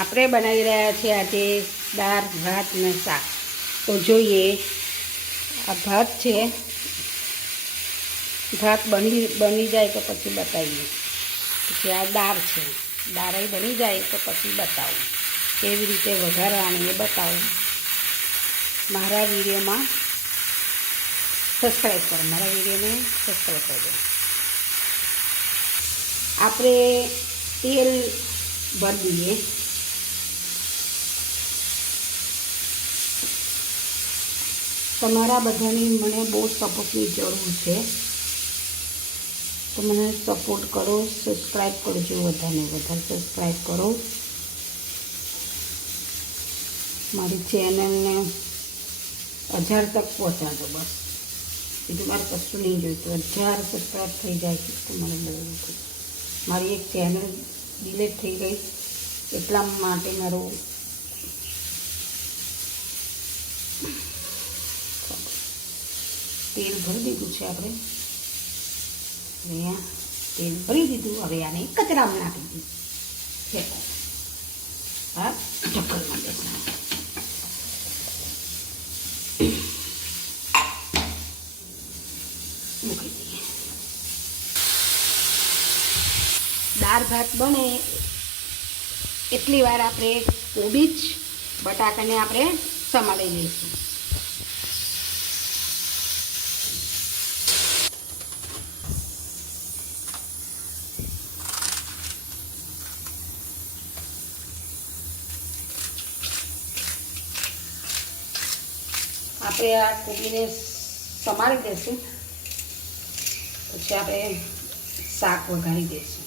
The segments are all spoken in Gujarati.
આપણે બનાવી રહ્યા છીએ આજે દાળ ભાત ને શાક. તો જોઈએ, આ ભાત છે. ભાત બની જાય તો પછી બતાવીએ. પછી આ દાળ છે, દાળ બની જાય તો પછી બતાવું કેવી રીતે વઘારવાની એ બતાવું. મારા વિડીયોમાં સબસ્ક્રાઈબ કરો, મારા વિડીયોને સબસ્ક્રાઈબ કરજો. આપણે તેલ ભરી દઈએ. તમારા બધાની મને બહુ સપોર્ટની જરૂર છે, તો મને સપોર્ટ કરો, સબસ્ક્રાઈબ કરજો, વધારે સબસ્ક્રાઈબ કરો. મારી ચેનલને 1000 તક પહોંચાડો. બસ બીજું મારે કશું નહીં જોઈતું. 1000 સબસ્ક્રાઈબ થઈ જાય તો મને બહુ. મારી એક ચેનલ ડિલીટ થઈ ગઈ, એટલા માટે મારું તેલ ભરી દીધું છે. આપણે અહીંયા તેલ ભરી દીધું. હવે આને કચરામાં નાખી દીધું છે. હા, ઢક્કનમાં બેસવાનું. મૂકી દઈએ. દાળ ભાત બને એટલી વાર આપણે કોબીજ બટાકાને આપણે સમારી લઈશું. આપણે આ કોબીને સમારી દઈશું. પછી આપણે શાક વઘારી દઈશું.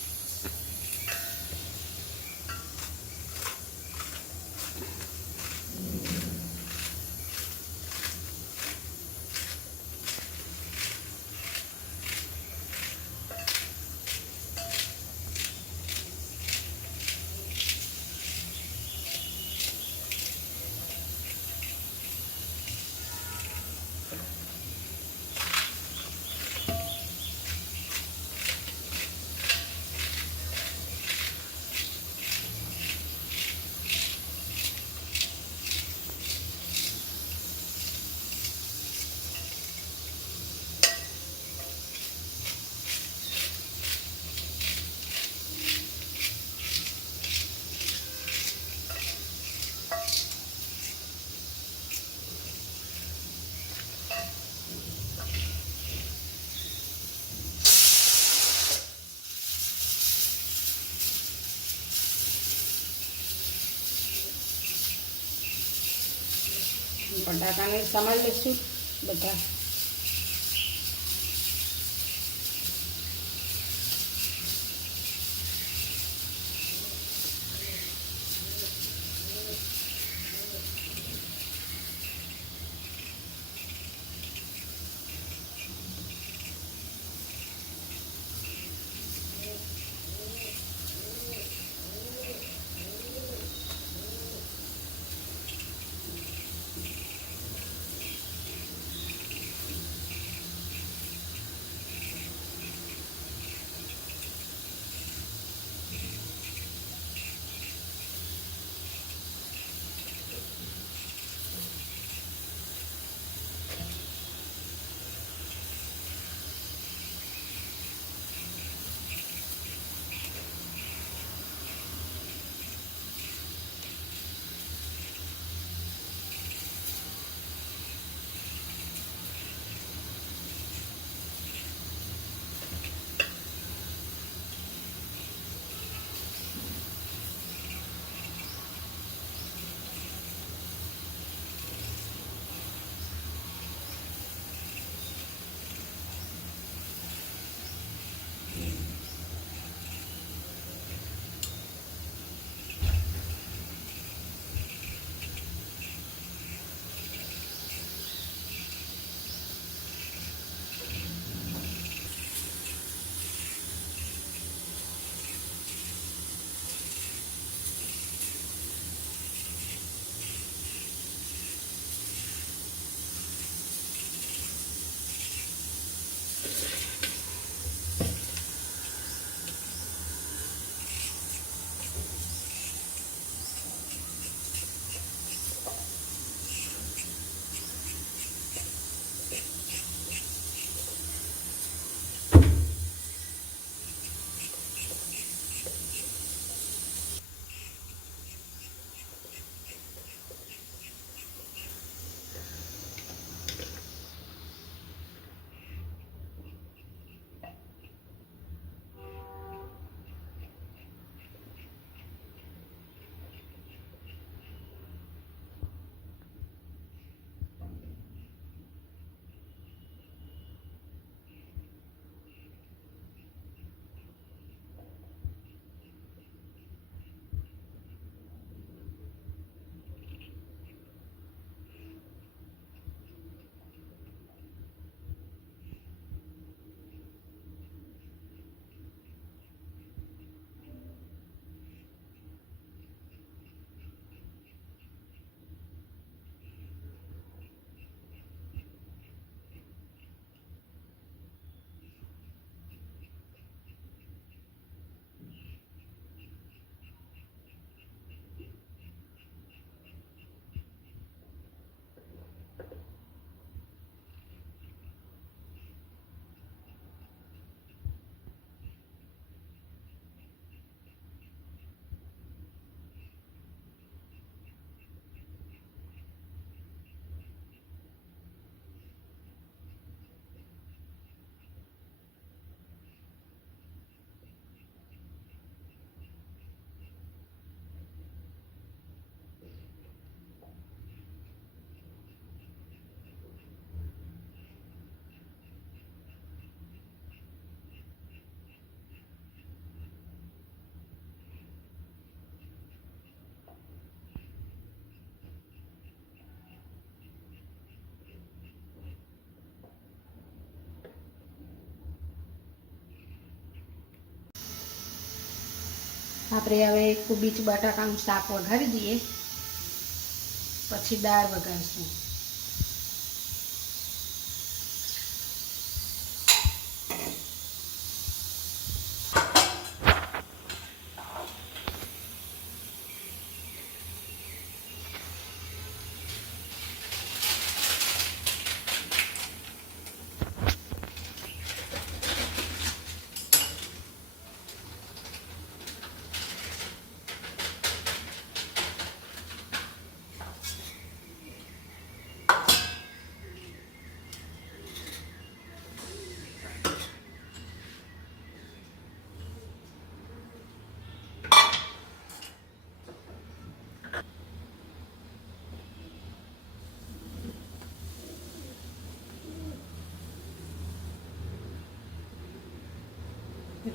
બટાકાને સમારી લઈશું બધા. આપણે હવે કોબીજ બટાકાનું શાક વઘારી દઈએ, પછી દાળ વઘારીશું.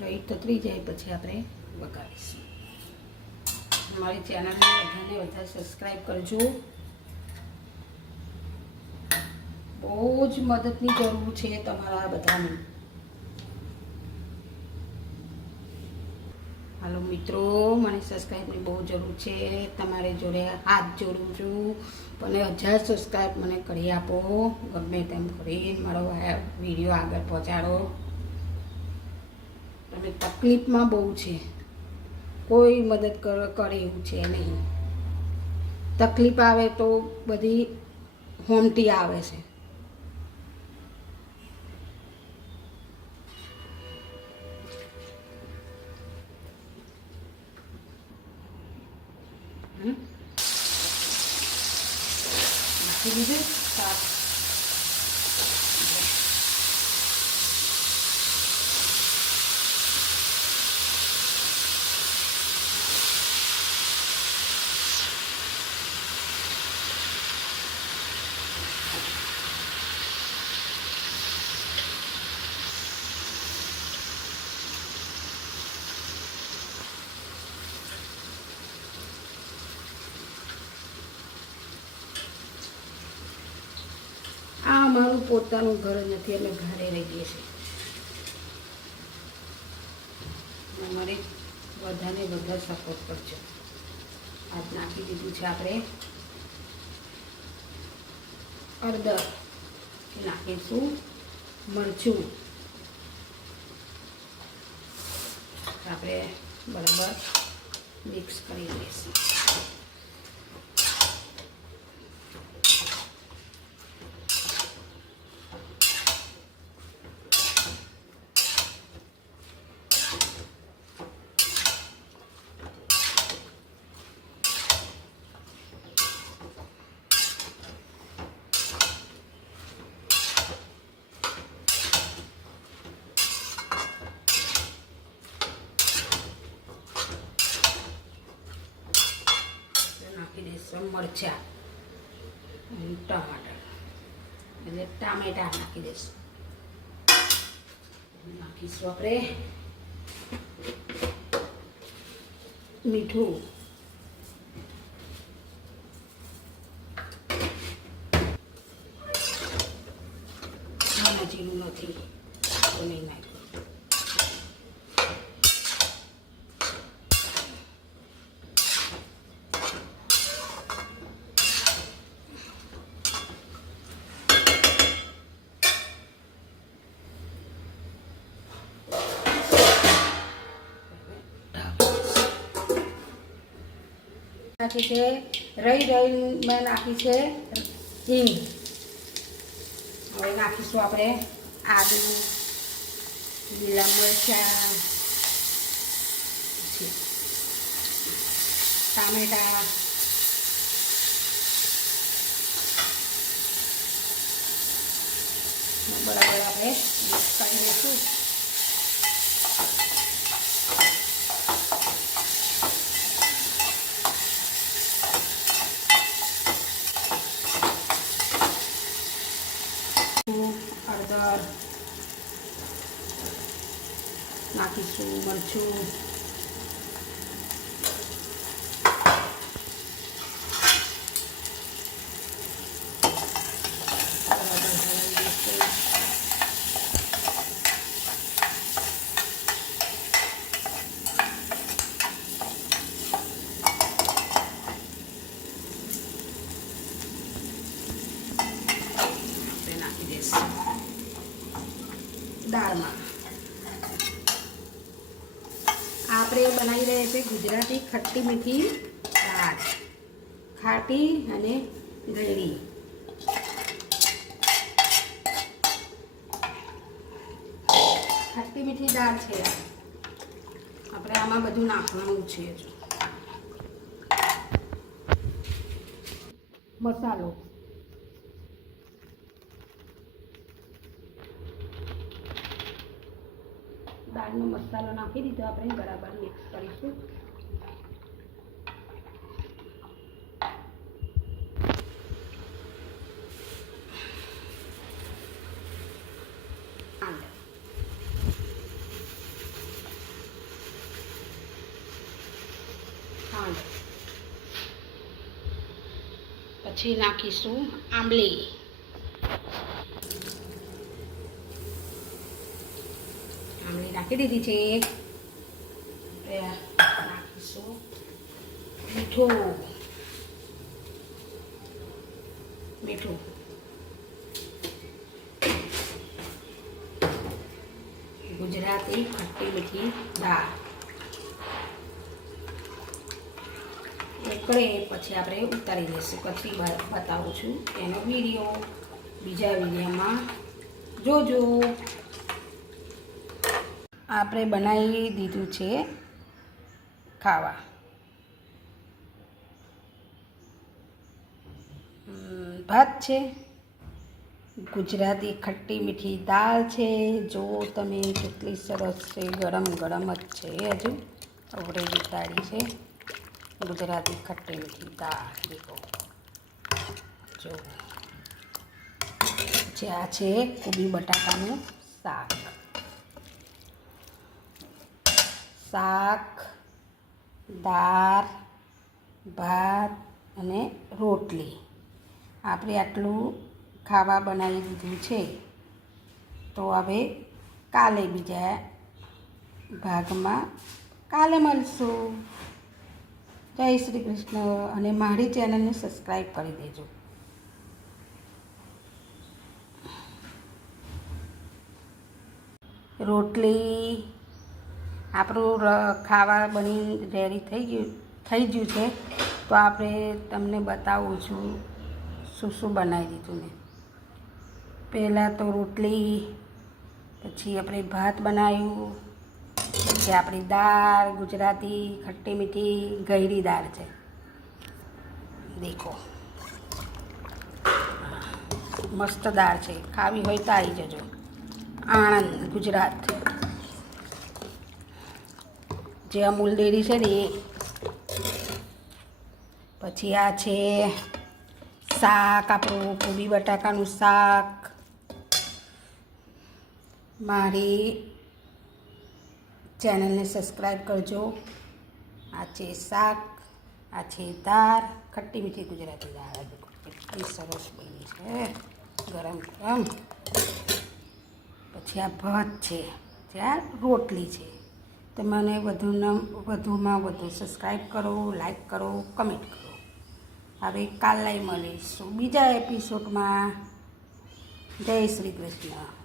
રહી તતરી જાય પછી આપણે વઘારીશું. મારી ચેનલને બધાને વધારે સબસ્ક્રાઈબ કરજો. બહુ જ મદદની જરૂર છે તમારા બધાની. હાલો મિત્રો, મને સબસ્ક્રાઈબની બહુ જરૂર છે. તમારી જોડે હાથ જોડું છું, પણ 1000 સબસ્ક્રાઈબ મને કરી આપો. ગમે તેમ કરીને મારો વિડીયો આગળ પહોંચાડો. અને તકલીફમાં બહુ છે, કોઈ મદદ કરે એવું છે નહીં. તકલીફ આવે તો બધી હોમટી આવે છે. નાખી દીધું શાક. આ મારું પોતાનું ઘર જ નથી, અમે ઘરે રહીએ છીએ. અમારે બધાને બધા સપોર્ટ કરજો. આજ નાખી દીધું છે આપણે હળદર, નાખીશું મરચું. આપણે બરાબર મિક્સ કરી લઈશું. નાખી દઈશું મરચાં અને ટમાટર, એટલે ટામેટા નાખી દઈશું. નાખીશું આપણે મીઠું, આમાં જીરું નથી તો નહીં નાખ્યું. નાખી છે મેં નાખી છે હિંગ. હવે નાખીશું આપણે આદુ, લીલા મરચાં, ટામેટા, બરાબર આપણે મિક્સ કરી દઈશું. હળદર નાખીશું, મરચું, દાળમાં આપણે બનાવી રહ્યા છીએ ગુજરાતી ખટ્ટી મીઠી દાળ, ખાટી અને ગળી. ખટ્ટી મીઠી દાળ છે. આપણે આમાં બધું નાખવાનું છે. મસાલો, દાળનો મસાલો નાખી દીધો. આપણે બરાબર મિક્સ કરીશું. ખાંડ, પછી નાખીશું આંબલી. આંબલી નાખી દીધી છે. નાખીશું મીઠું, ગુજરાતી ખટ્ટી મીઠી દાળ. ઉકળે પછી આપણે ઉતારી દઈશું. પછી બતાવું છું એનો વિડીયો. બીજા વિડીયોમાં જોજો. આપણે બનાવી દીધું છે ખાવા. ભાત છે, ગુજરાતી ખટ્ટી મીઠી દાળ છે. જો તમે કેટલી સરસ છે, ગરમ ગરમ જ છે. હજુ અવરેલી તાળી છે ગુજરાતી ખટ્ટી મીઠી દાળ. દેખો, જો પછી આ છે કોબી બટાકાનું શાક, દાળ, ભાત અને રોટલી. આપણે આટલું ખાવા બનાવી દીધું છે. તો હવે કાલે બીજા ભાગમાં કાલે મળશું. જય શ્રી કૃષ્ણ. અને મારી ચેનલને સબસ્ક્રાઈબ કરી દેજો. રોટલી આપણું ખાવા બની રેડી થઈ ગયું છે. તો આપણે તમને બતાવું છું શું શું બનાવી દીધું ને. પહેલાં તો રોટલી, પછી આપણે ભાત બનાવ્યું, પછી આપણી દાળ ગુજરાતી ખટ્ટી મીઠી ગળી દાળ છે. દેખો, મસ્ત દાળ છે. ખાવી હોય તો આવી જજો. આણંદ, ગુજરાત. જે અમૂલ ડેરી છે ને એ. પછી આ છે શાક, આપણું કોબી બટાકાનું શાક. મારી ચેનલને સબસ્ક્રાઈબ કરજો. આ છે શાક, આ છે દાળ, ખટ્ટી મીઠી ગુજરાતી દાળ. કેટલી સરસ બની છે, ગરમ ગરમ. પછી આ ભાત છે, ત્યાં રોટલી છે. તો મને વધુમાં વધુ સબસ્ક્રાઈબ કરો, લાઈક કરો, કમેન્ટ કરો. હવે કાલે મળીશું બીજા એપિસોડમાં. જય શ્રી કૃષ્ણ.